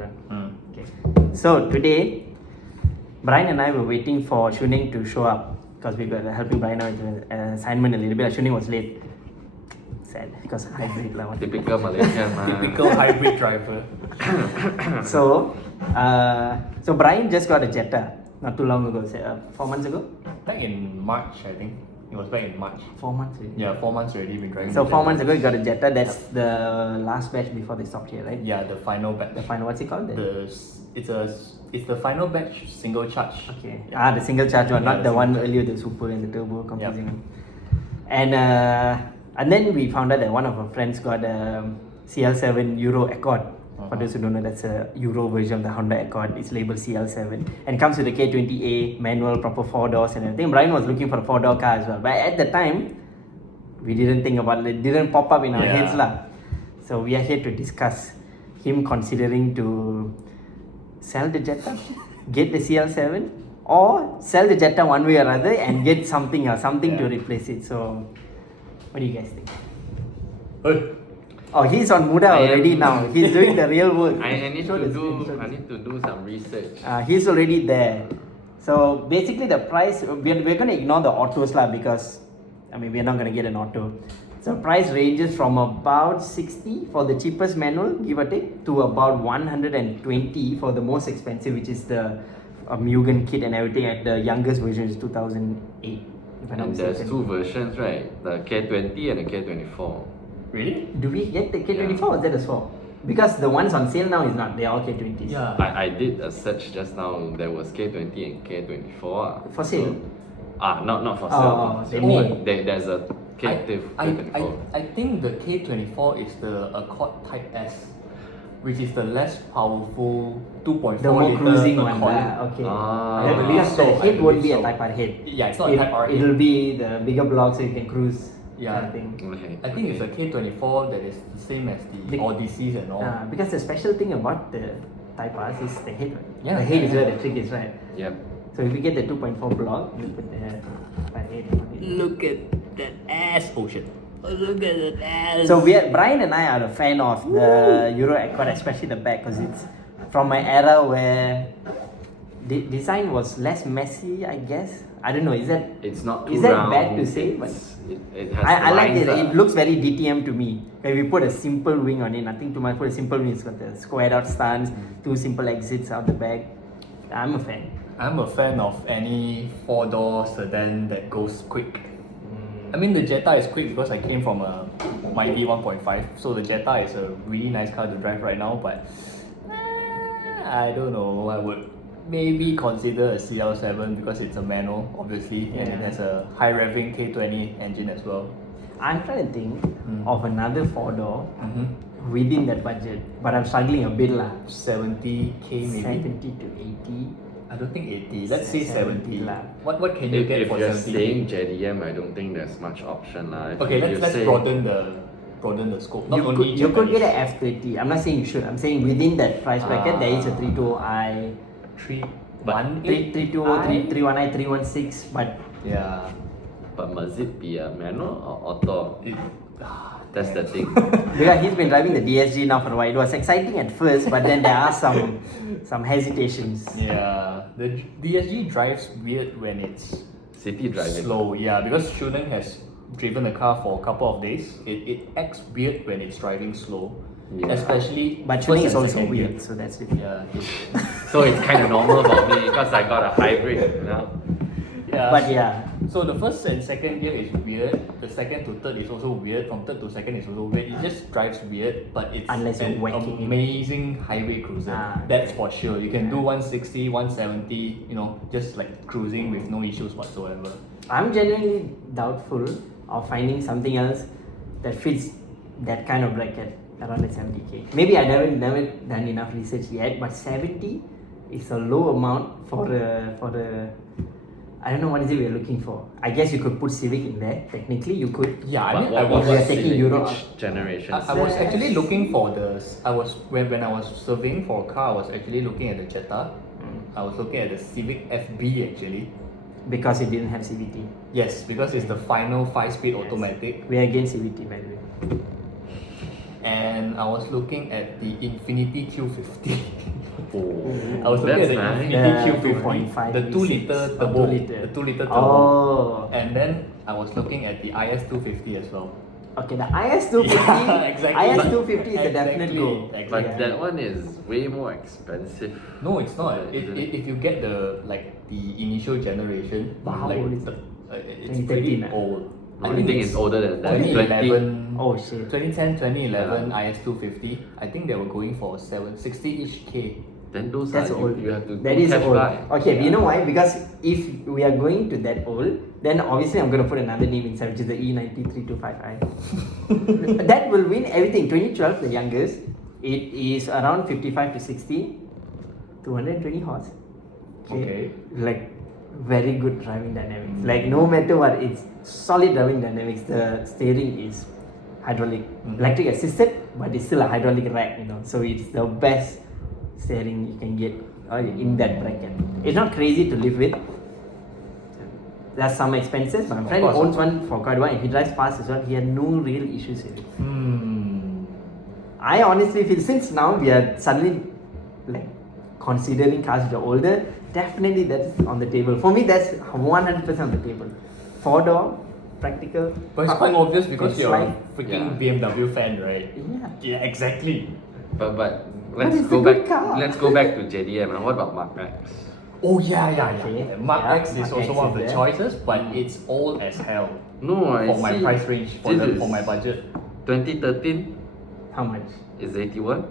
children. Okay. So today, Brian and I were waiting for Shuning to show up because we were helping Brian out with an assignment a little bit. Shuning was late. Sad because hybrid lah. Typical Malaysian Typical hybrid driver. So Brian just got a Jetta not too long ago, 4 months ago. Back in March, I think. It was back in March. 4 months already. Yeah, 4 months already been driving. So 4 months ago, you got a Jetta. That's the last batch before they stopped here, right? Yeah, the final batch. The final, what's it called? It's the final batch single charge. Okay. The single charge one, Yeah, not the one earlier, the super and the turbo, confusing one. And then we found out that one of our friends got a CL7 Euro Accord. For those who don't know, that's a Euro version of the Honda Accord. It's labeled CL7 and comes with a K20A manual, proper 4 doors and everything. Brian was looking for a 4-door car as well, but at the time we didn't think about it. It didn't pop up in our heads lah. So we are here to discuss him considering to sell the Jetta, get the CL7, or sell the Jetta one way or other and get something else, to replace it. So what do you guys think? Oh, he's on Muda already now. He's doing the real work. I need to do some research. He's already there. So basically the price, we're going to ignore the autos lah, because we're not going to get an auto. So price ranges from about 60 for the cheapest manual, give or take, to about 120 for the most expensive, which is the Mugen kit and everything. At the youngest version is 2008. And there's 2 versions, right? The K20 and the K24. Really? Do we get the K24 or is that a swap? Because the ones on sale now is not, they're all K20s. Yeah. I did a search just now. There was K20 and K24. For sale? Not for sale. They made. There's a K24. I think the K24 is the Accord Type S, which is the less powerful 2.4 The more liter cruising Accord. one, okay. I believe Because so, the I head won't believe be a so. Type R head. Yeah, it's not a Type R head. It'll be the bigger block so you can cruise. Yeah. Kind of thing. Okay. I think it's a K24 that is the same as the Odysseys and all. Because the special thing about the Type R's is the head. Right? Yeah, The head is yeah. where the trick is, right? Yep. So if you get the 2.4 block, you put the head. Look at that ass! Oh shit. Look at that ass! So Brian and I are a fan of the Euro Accord, especially the back, because it's from my era where the design was less messy, I guess. I don't know, It's not too is that round. bad to say? But It has I like lines it. It looks very DTM to me. When we put a simple wing on it, nothing too much. Put a simple wing. It's got the squared out stance, 2 simple exits out the back. I'm a fan. I'm a fan of any 4-door sedan that goes quick. I mean, the Jetta is quick because I came from a Mighty 1.5, so the Jetta is a really nice car to drive right now, but I don't know, I would maybe consider a CL7 because it's a manual, obviously, and it has a high revving K20 engine as well. I'm trying to think of another 4-door Mm-hmm. within that budget, but I'm struggling a bit lah. 70k maybe? 70 to 80. I don't think 80, let's say 70. 70 lah. What can you get If for you're 70k? saying JDM, I don't think there's much option lah. Okay, let's broaden the scope. Not only You could get Japanese. an F30. I'm not saying you should. I'm saying within that price bracket, there is a 320i, 320, 319i, 316, but Yeah. But must it be a manual or auto? That's the thing. because he's been driving the DSG now for a while. It was exciting at first, but then there are some hesitations. Yeah, the DSG drives weird when it's City driving. slow. Yeah, because Shunen has driven the car for a couple of days. It acts weird when it's driving slow, Yeah. especially. But first tuning and is also second gear. weird, so that's different. Yeah. So it's kind of normal for me because I got a hybrid, you know. Yeah. But yeah, So the first and second gear is weird. The second to third is also weird. From third to second is also weird. It just drives weird, but it's Unless you're an whacking it. amazing highway cruiser. That's for sure. You can do 160, 170. Just like cruising with no issues whatsoever. I'm genuinely doubtful of finding something else that fits that kind of bracket around the 70k. Maybe I never done enough research yet, but 70 is a low amount for the I don't know what is it we're looking for. I guess you could put Civic in there. Technically, you could. Yeah, I But mean, what I was we are was taking Civic? Euro Which out. generation? I was actually looking for when I was surveying for a car. I was actually looking at the Jetta. I was looking at the Civic FB actually. Because it didn't have CVT. Yes, because it's the final 5-speed automatic. We are against CVT, by the way. And I was looking at the Infiniti Q50. Oh, I was looking at that's the nice. Infinity The Q50, 2.5 the 2 liter V6. turbo, 2 liter. the 2 liter turbo. Oh. And then I was looking at the IS250 as well. Okay, the IS250. Yeah, exactly. IS250 is a definite Exactly, goal. exactly. But Yeah. that one is way more expensive. No, it's not. Isn't it? If you get the initial generation, But how old is it? it's 2013 pretty ah? old. I think it's older than that. 2011. Oh shit. 2010, 2011 Yeah. IS250. I think they were going for 60-ish K. Then those That's are old. you have to That do is cash old. buy. Okay, you know why? Because if we are going to that old, then obviously I'm going to put another name inside, which is the E90 325i. That will win everything. 2012, the youngest, it is around 55 to 60, 220 horse. Okay. Like very good driving dynamics. Like no matter what, it's solid driving dynamics. The steering is hydraulic, electric assisted, but it's still a hydraulic rack, So it's the best steering you can get in that bracket. It's not crazy to live with. There's some expenses. My friend course. owns one for quite a while and he drives fast as well. He had no real issues with it. I honestly feel since now we are suddenly like considering cars which are older, definitely that's on the table. For me, that's 100% on the table. 4-door, practical. But it's quite obvious because it's you're like- a freaking BMW fan, right? Yeah. Yeah, exactly. But it's a good car. Let's go back to JDM. And what about Mark X? Oh yeah. Okay. Mark Yeah, X is Mark also X one of is the there. choices, but it's old as hell No, I for my see. price range, for my budget. 2013 How much? is 81.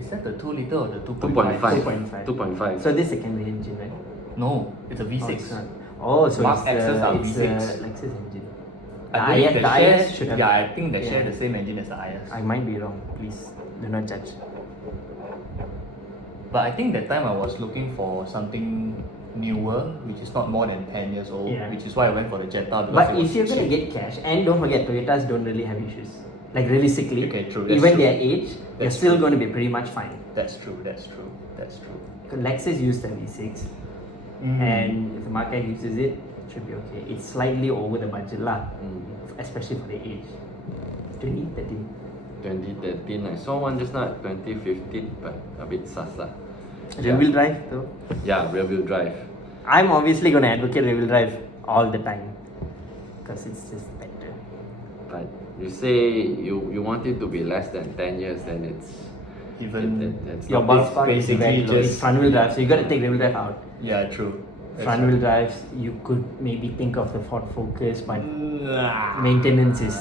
Is that the 2 liter or the 2.5. 2.5. 2.5. So this secondary engine, right? No, it's a Oh, V6. it's not. Oh, so Mark it's X's are it's V6. Lexus engine. I The believe IS, they the share, IS should have. yeah, I think they share Yeah. the same engine as the IS. I might be wrong. Please do not judge. But I think that time I was looking for something newer, which is not more than 10 years old, Yeah. which is why I went for the Jetta. Because But it was if you're gonna cheap. get cash, and don't forget, Toyotas don't really have issues. Like realistically, Okay, true, that's even true. their age, they're That's still true. going to be pretty much fine. That's true. Lexus used the V6, and if the market uses it, it should be okay. It's slightly over the budget lah, especially for the age. 2013. 2013. I saw one just now at 2015, but a bit sus lah. Rear wheel drive though. Yeah, rear wheel drive. I'm obviously gonna advocate rear wheel drive all the time, because it's just better. But you say you want it to be less than 10 years, then it's it's Your not ball It's spark is basically very low. It's just- front wheel drive, so you gotta take rear wheel drive out. Yeah, true. Front wheel drives, you could maybe think of the Ford Focus, but maintenance is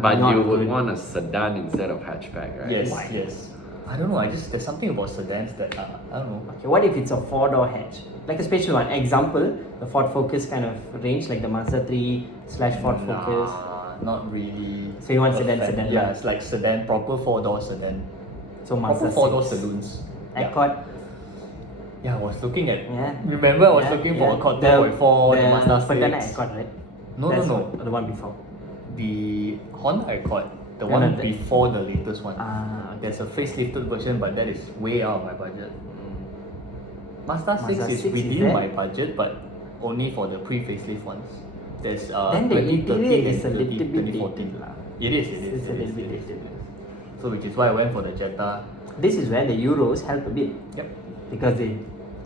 But not you would good. want a sedan instead of hatchback, right? Yes, Why? yes. I don't know. There's something about sedans that I don't know. Okay, what if it's a 4-door hatch? Like a special one. Example, the Ford Focus kind of range, like the Mazda 3/Ford Focus. Not really. So you want a sedan, fan. sedan, Yeah, lah. it's like sedan, proper 4-door sedan. So Proper Mazda 4-door 6. saloons. Yeah. Accord. Yeah, I was looking at. Yeah. Remember, I was Yeah, looking for yeah. Accord 2.4, the Mazda 6. Pagana Accord, right? No, That's no. The one before. The Honda Accord, the No, one no, before the latest one. Ah, There's a facelifted version, but that is way out of my budget. Mazda 6 Mazda is 6 is within there? my budget, but only for the pre-facelift ones. There's Then the 2013 interior is a and little bit 2014. dated lah. It is. It's a little bit dated. So which is why I went for the Jetta. This is where the Euros help a bit, Yep. because they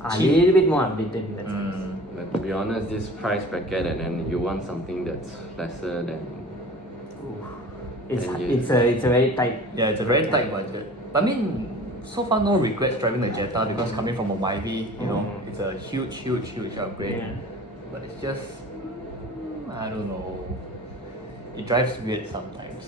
are a Cheap. little bit more updated in that sense. But to be honest, this price bracket, and then you want something that's lesser than It's 10 years. it's a very tight. Yeah, it's a very tight budget. I mean, so far no regrets driving the Jetta because coming from a YV, you know, it's a huge upgrade. Yeah. But it's just, I don't know. It drives weird sometimes.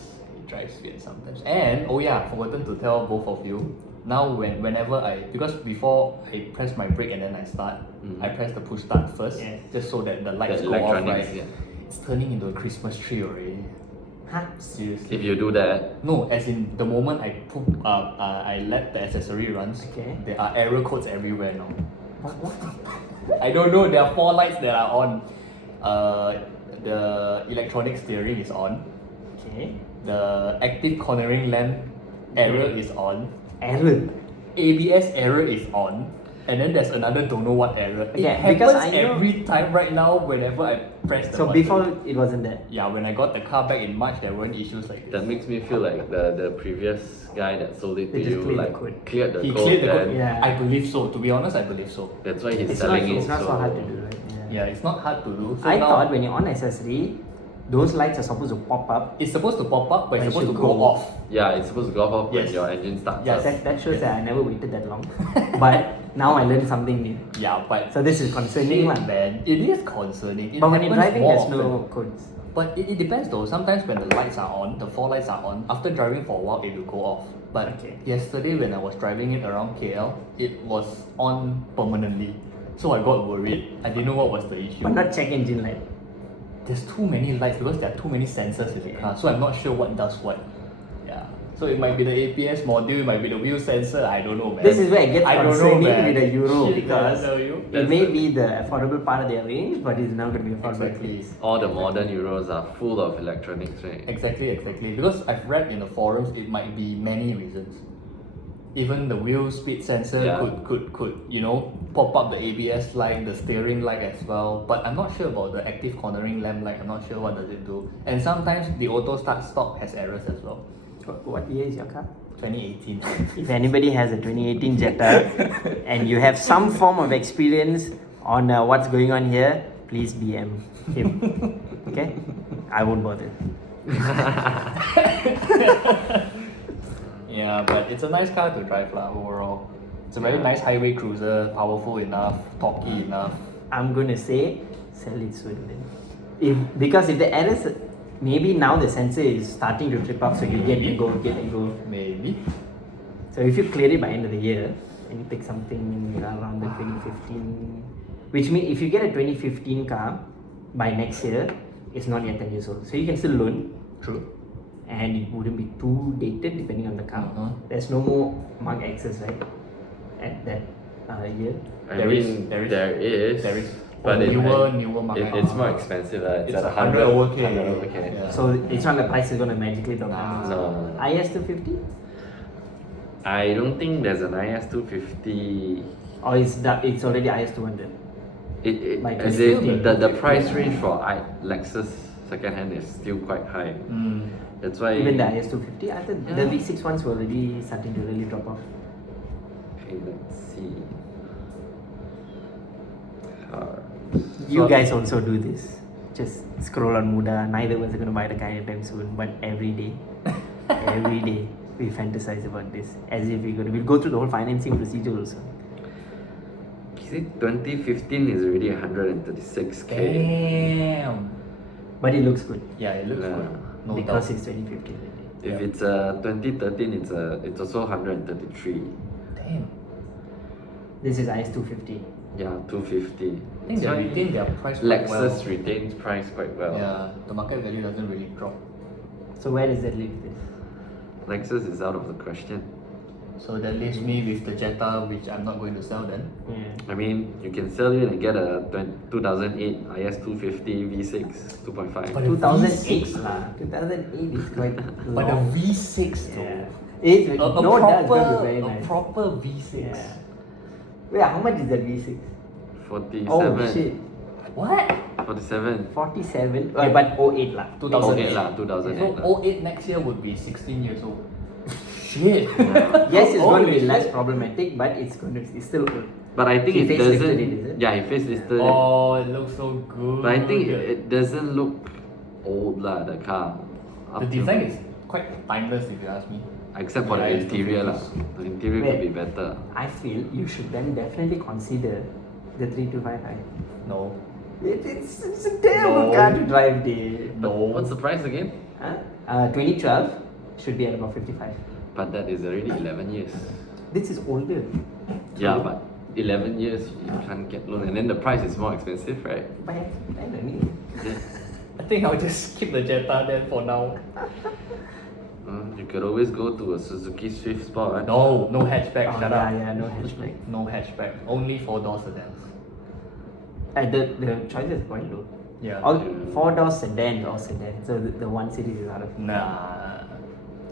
And oh yeah, forgotten to tell both of you. Now whenever because before I press my brake and then I start, I press the push start first, Yeah. just so that the lights the go off, electronics. right? Yeah. It's turning into a Christmas tree already. Huh? Seriously. If you do that, No, as in the moment I let the accessory runs, Okay. there are error codes everywhere now. I don't know, there are 4 lights that are on. The electronic steering is on. Okay. The active cornering lamp error is on. Error. ABS error is on. And then there's another don't know what error. It Yeah, happens because I know- every time right now whenever I press the So button. before it wasn't that. Yeah, when I got the car back in March, there weren't issues like this. That makes me feel like the previous guy that sold it to They just you cleared the like code. cleared the He code. cleared the code. and Yeah. I believe so. To be honest, I believe so. That's why he's It's selling not, it. it's not so hard to do, right? Yeah, it's not hard to do. So I now thought when you're on accessory, those lights are supposed to pop up. it's supposed to pop up, but it's It supposed to should go go off. Yeah, it's supposed to go off when Yes. your engine starts. Yes. That shows that I never waited that long. But now I learned something new. Yeah, but So this is concerning, lah. man. It is concerning. It But when you're happens driving, more there's no often. codes. But it depends though. Sometimes when the lights are on, the 4 lights are on, after driving for a while, it will go off. But Okay. yesterday when I was driving it around KL, it was on permanently. So I got worried. I didn't know what was the issue. But not check engine light. There's too many lights because there are too many sensors in the car. So I'm not sure what does what. Yeah. So it might be the APS module, it might be the wheel sensor. I don't know, man. This is where it gets I don't know, concerning man. with the Euro Shit, because man, I tell you. it may be the affordable part of their range, but it's not going to be affordable. Exactly. All the modern Euros are full of electronics, right? Exactly. Because I've read in the forums, it might be many reasons. Even the wheel speed sensor Yeah. could pop up the ABS light, the steering light as well. But I'm not sure about the active cornering lamp light. I'm not sure what does it do. And sometimes the auto start stop has errors as well. What year is your car? 2018. If anybody has a 2018 Jetta and you have some form of experience on what's going on here, please DM him. Okay? I won't bother. Yeah, but it's a nice car to drive lah overall. It's a very nice highway cruiser, powerful enough, torquey enough. I'm gonna say sell it soon then. Because if the errors, maybe now the sensor is starting to trip up, so you get and go. Maybe. So if you clear it by end of the year and you pick something around the 2015, which means if you get a 2015 car by next year, it's not yet 10 years old. So you can still loan. True. And it wouldn't be too dated depending on the car. Mhm. There's no more Mark X's, right? At that year. There is. There is. But newer Mark X. it's more expensive. It's It's at 100 over K. 100 over K. Yeah. So it's not the price is going to magically drop Nah. down. No. IS250? I don't think there's an IS250. Or it's already IS200? By As 2050. in the price range for Lexus second hand is still quite high. Mm. That's why. Even the IS250? I think the Yeah. V6 ones were already starting to really drop off. Okay, let's see. You So- guys also do this. Just scroll on Muda. Neither of us are going to buy the car anytime soon, but every day we fantasize about this as if we'll go through the whole financing procedure also. See, 2015 is already 136k. Damn. But it looks good Yeah, it looks Yeah. good. No because doubt. it's 2015 already. If Yeah. it's 2013, it's also 133. Damn. This is IS250. Yeah, 250. I think they That's why retain their price quite Lexus well. retains price quite well. Yeah, the market value doesn't really drop. So where does that leave this? Lexus is out of the question. So that leaves me with the Jetta, which I'm not going to sell then. Yeah. I mean, you can sell it and get a 2008 IS250 V6 2.5. But 2008 lah. 2008 is quite But a long. V6 though. Yeah. It's A no doubt it's going to be very a nice. proper V6. Yeah. Wait, how much is that V6? 47. Oh shit. What? 47. 47. But 08 lah. 2008 lah, 2008 So lah. 08 next year would be 16 years old. Shit. Yes, it's going to Holy be less shit. problematic, but it's still good. But I think He it facelifted doesn't. it, is it? Yeah, he facelifted it. Oh, it looks so good. But I think it doesn't look old lah, the car. The design is quite timeless if you ask me. Except for the Yeah, it's interior lah. confused. The interior Wait. could be better. I feel you should then definitely consider the 3255. No. It's a terrible No. car to drive, dude. No. What's the price again? 2012 should be at about 55. But that is already 11 years. This is older. Yeah, but 11 years you can't get loan, and then the price is more expensive, right? But I don't need. I think I'll just keep the Jetta then for now. You could always go to a Suzuki Swift Sport. No, no hatchback. Shut up. Yeah, no hatchback. No hatchback. Only 4-door sedans. The choice is quite low. Yeah. All 4-door sedan or sedan. So the 1 Series is out of. Nah.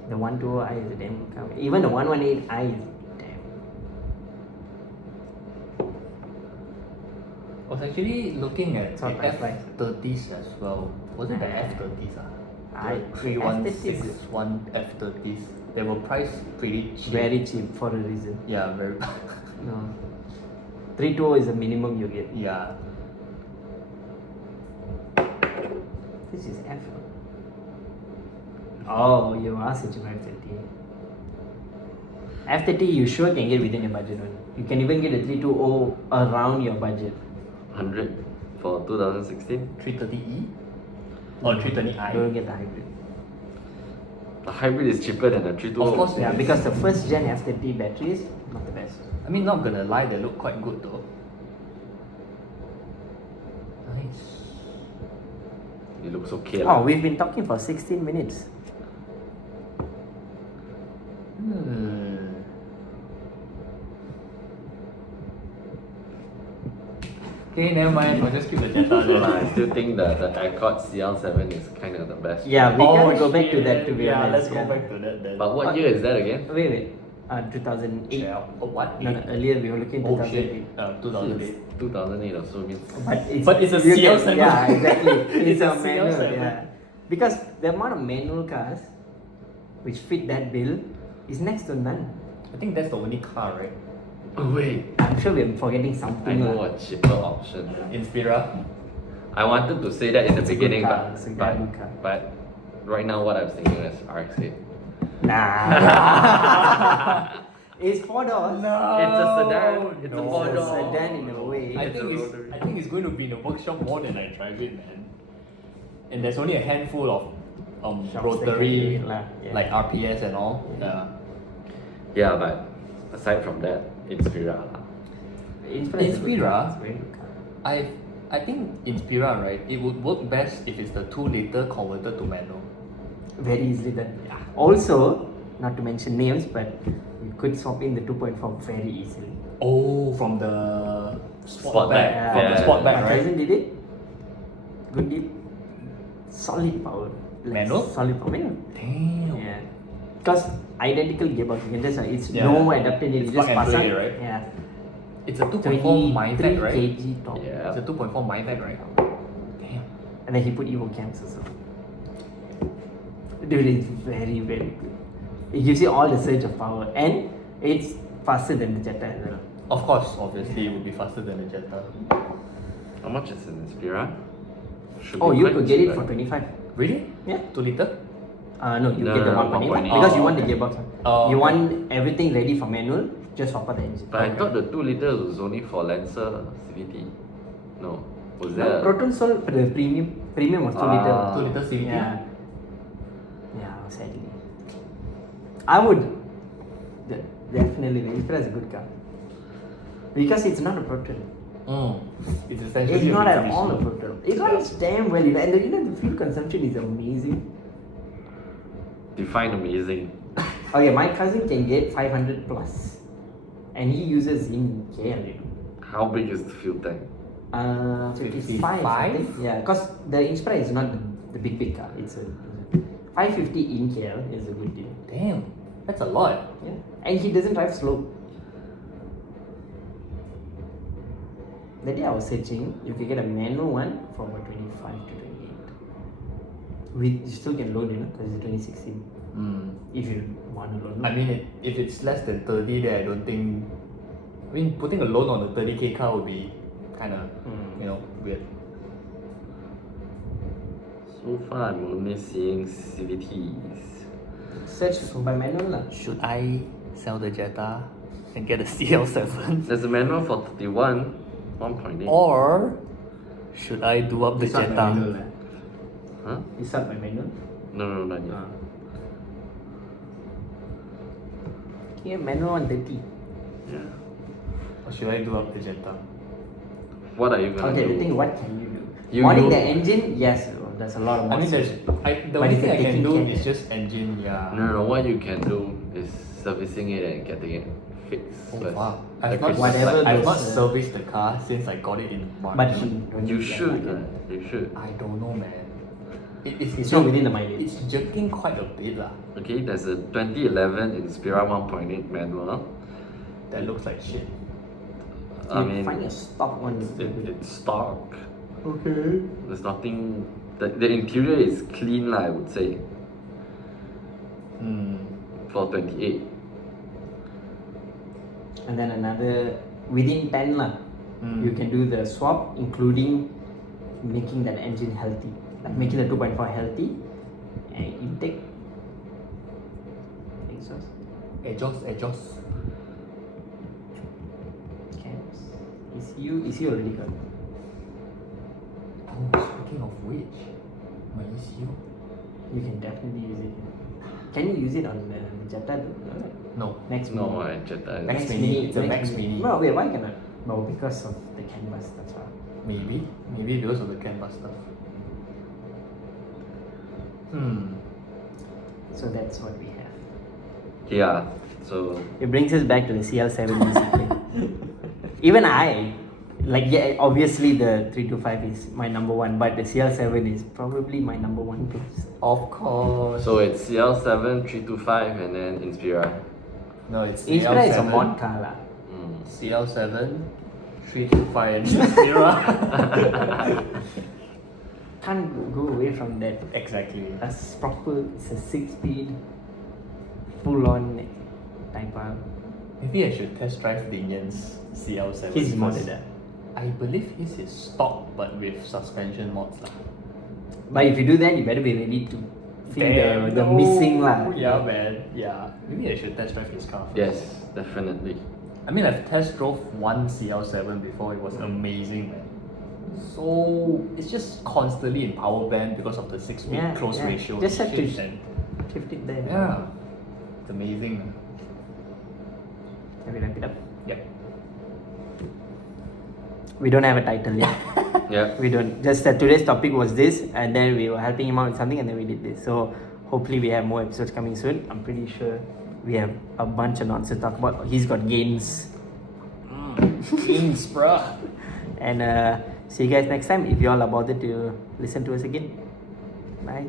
The 120i is a damn car. Even the 118i is damn. I was actually looking at It's not the bad price. F30s as well. Was it the F30s? I- The 3161 F30s. They were priced pretty cheap. Very cheap for a reason. Yeah, very. No. 320 is the minimum you get. Yeah. This is F. Oh, you asked it to F30. F30 you sure can get within your budget one. You can even get a 320 around your budget. 100 for 2016. 330E? Or 330i? Don't get the hybrid. The hybrid is cheaper than the 320. Of course. Yeah, Yes. because the first gen F30 batteries, not the best. I mean, not gonna lie, they look quite good though. Nice. It looks okay. Oh, we've been talking for 16 minutes. Okay, never mind. I'll just keep the Jetta So, there. I still think that the Accord CL7 is kind of the best. Yeah, we can go back to shit. that to be Yeah, honest. let's go back to that then. But what year is that again? Wait. 2008. Yeah. Oh, what? No, earlier we were looking at Oh 2008. shit. 2008. 2008 or so means. But it's a you can- CL7. Yeah, exactly. It's It's a a manual. CL7. Yeah. Because the amount of manual cars which fit that bill is next to none. I think that's the only car, right? Oh, wait. I'm sure we're forgetting I something. know lah. a cheaper option. Inspira. I wanted to say that in the It's a good beginning, car, it's a but, good car. but right now what I'm thinking is RX-8. Nah. It's 4 doors. No. It's a sedan. It's a No. four It's a door. sedan in a way. I It's a think it's rotary. I think it's going to be in the workshop more than I drive it, man. And there's only a handful of Shops that rotary can do it lah, yeah. like RPS and all. Yeah. Yeah, but aside from that, Inspira. lah. Inspira is a good Inspira? car, it's a very good car. I think Inspira, right? It would work best if it's the 2-liter converted to manual. Very easily done. Also, not to mention names, but you could swap in the 2.4 very easily. Oh, from the Sportback. Sportback. From the Yeah. Sportback, My right? cousin did it. Good deal. Solid power. Manual? Solid power. Manual. Damn. Yeah. Because identical gearbox. You can just it's Yeah. no adapter needed. It's You just plug and pass play, on. right? Yeah. It's a 2.4 23 MyVac, right? kg top. Yeah. It's a 2.4 MyVac, right? Damn. And then he put Evo cams also. Dude, it's very, very good. It gives you all the surge of power and it's faster than the Jetta as well. Of course, obviously, it would be faster than the Jetta. How much is an Inspira? Should Oh, be you quite could get cheap, it for right? 25. Really? Yeah. 2-liter? No, you No, get the no, 1.8 1.8. because you Oh, want the okay. gearbox. Oh, You okay. want everything ready for manual, just swap out the engine. But I thought the 2 liters was only for Lancer CVT. No. Was No, that? Proton sold the premium. Premium was 2 liter. Ah. 2-liter CVT? Yeah. Yeah, sadly. I would definitely. Inspira is a good car. Because it's not a Proton. It's essentially It's a not at Mitsubishi. all a Proton. It runs damn well, and the fuel consumption is amazing. Define amazing. Okay, my cousin can get 500 plus, and he uses in KL. How big is the fuel tank? 55, I think. Yeah, because the Inspira is not the big car. It's a 550 in KL is a good deal. Damn, that's a lot. Yeah, and he doesn't drive slow. That day I was searching, you can get a manual one for about 25 to 28. You still can loan, because it's 2016. If you want to loan. I mean, if it's less than 30, then I don't think. I mean, putting a loan on a 30k car would be kind of, weird. So far, I'm only seeing CVTs. Search by manual lah. Should I sell the Jetta and get a CL7? There's a manual for 31, 1.8. Or should I do up the It's not by manual Jetta? lah. Huh? It's not by manual. No, not yet. Yeah, manual 130. Yeah. Or should I do up the Jetta? What are you gonna Okay, do? the thing, what can you do? You- Modding you- the engine, yes, there's a lot of I mean, mods. the But only if thing I you're can taking do care- is just engine, yeah. No, what you can do is servicing it and getting it fixed. Oh, first. wow. Like I've not, Chris- Whatever I've not those, serviced the car since I got it in March. But don't You need that should. much. You should. I don't know, man. It's not within the mileage. It's jerking quite a bit lah. Okay, there's a 2011 Inspira 1.8 manual. That looks like shit. I You mean, find a stock one. it's stock. Okay. There's nothing. The interior is clean, lah, I would say. For 28. And then another within 10 lah. You can do the swap, including making that engine healthy, like making the 2.4 healthy, and intake, exhaust, Exhaust. cams. ECU already got. Oh, speaking of which, my ECU. You can definitely use it. Can you use it on the Jetta? No. Next No, Mini. Jetta. Max Mini. It's a Max Mini. No, wait, why cannot? No, because of the canvas. That's why. Maybe because of the canvas stuff. So that's what we have. Yeah. So It brings us back to the CL7 basically. Even I, like, yeah, obviously the 325 is my number one, but the CL7 is probably my number one place. Of course. it's CL7, 325, and then Inspira. No, it's Inspira is a CL7, mod car lah. CL7, 325 and Inspira. Can't go away from that. Exactly. That's proper. It's a 6-speed, full-on type R. Maybe I should test drive Dinyan's CL7. His is because modded. I believe his is stock but with suspension mods lah. But if you do that, you better be ready to feel the missing lah. Yeah, man. Yeah. Maybe I should test drive his car first. Yes, definitely. I mean, I've test drove one CL7 before. It was amazing, man. So it's just constantly in power band because of the 6-speed close ratio. Just have to Shit, and- shift it there. Yeah. It's amazing. Man. Can we wrap it up? Yep. We don't have a title yet. Yeah. We don't. Just today's topic was this, and then we were helping him out with something, and then we did this. So hopefully we have more episodes coming soon. I'm pretty sure we have a bunch of nonsense to talk about. He's got gains. Gains, bruh. And see you guys next time if you all are bothered to listen to us again. Bye.